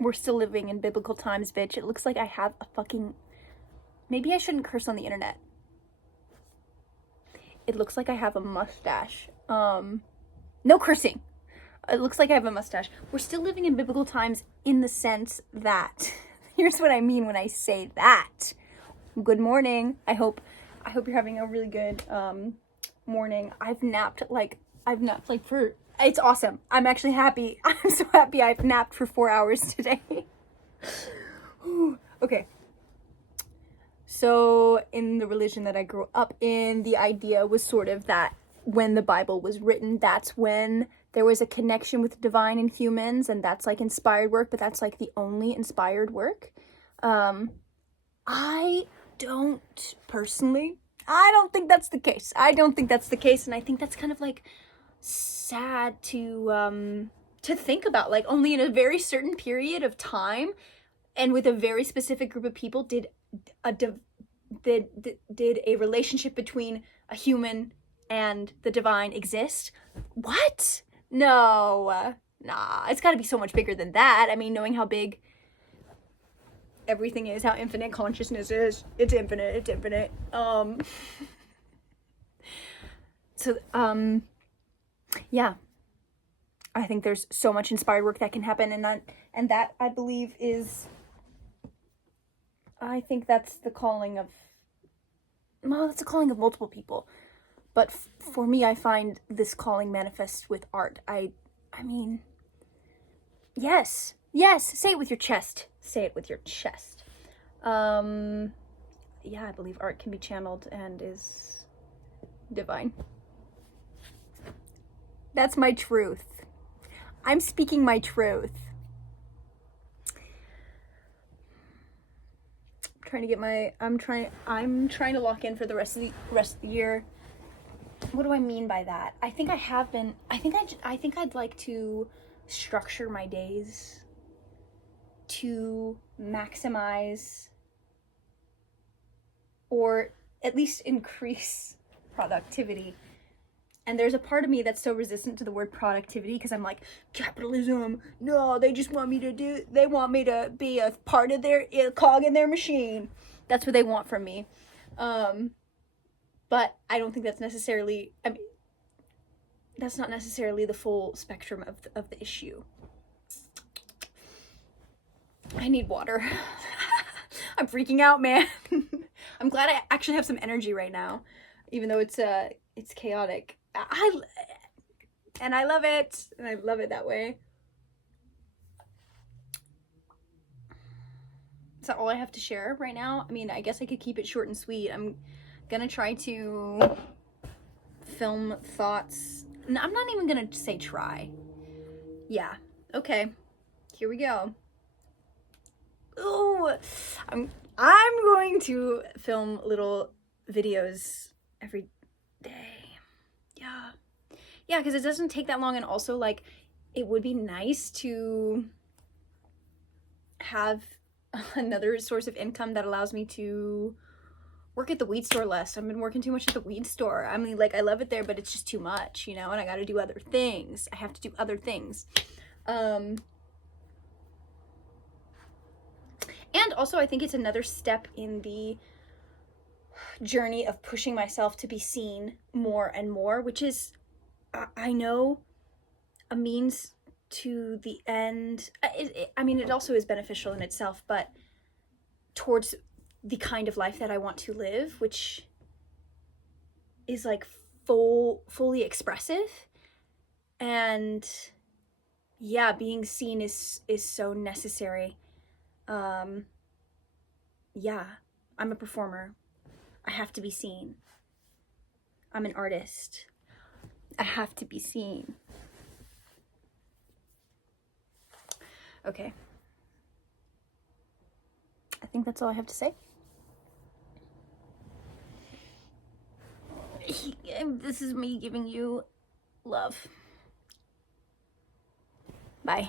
We're still living in biblical times, bitch. It looks like I have a fucking... Maybe I shouldn't curse on the internet. It looks like I have a mustache. No cursing. It looks like I have a mustache. We're still living in biblical times in the sense that... Here's what I mean when I say that. Good morning. I hope you're having a really good morning. I've napped like for... It's awesome. I'm actually happy. I'm so happy I've napped for 4 hours today. Okay. So in the religion that I grew up in, the idea was sort of that when the Bible was written, that's when there was a connection with divine and humans, and that's like inspired work, but that's like the only inspired work. I don't think that's the case. And I think that's kind of like sad to think about. Like, only in a very certain period of time and with a very specific group of people did a relationship between a human and the divine exist. What? No. Nah, it's got to be so much bigger than that. I mean, knowing how big everything is, how infinite consciousness is, it's infinite. Yeah, I think there's so much inspired work that can happen, and that I believe is, I think that's the calling of, well, that's the calling of multiple people, but for me, I find this calling manifest with art. I mean, yes, say it with your chest. Yeah, I believe art can be channeled and is divine. That's my truth. I'm speaking my truth. I'm trying to lock in for the rest of the year. What do I mean by that? I think I'd like to structure my days to maximize or at least increase productivity. And there's a part of me that's so resistant to the word productivity because I'm like, capitalism, no, they want me to be a part of their cog in their machine. That's what they want from me. But I don't think that's necessarily, that's not necessarily the full spectrum of the issue. I need water. I'm freaking out, man. I'm glad I actually have some energy right now, even though it's chaotic. I love it, and I love it that way. Is that all I have to share right now? I mean, I guess I could keep it short and sweet. I'm gonna try to film thoughts. No, I'm not even gonna say try. Yeah, okay, here we go. Ooh, I'm going to film little videos every day. Yeah, because it doesn't take that long, and also, like, it would be nice to have another source of income that allows me to work at the weed store less. I've been working too much at the weed store. I mean, like, I love it there, but it's just too much, you know, and I gotta do other things. I have to do other things. And also, I think it's another step in the journey of pushing myself to be seen more and more, which is, I know, a means to the end. I mean, it also is beneficial in itself, but towards the kind of life that I want to live, which is like fully expressive. And yeah, being seen is so necessary. Yeah, I'm a performer. I have to be seen. I'm an artist. I have to be seen. Okay. I think that's all I have to say. This is me giving you love. Bye.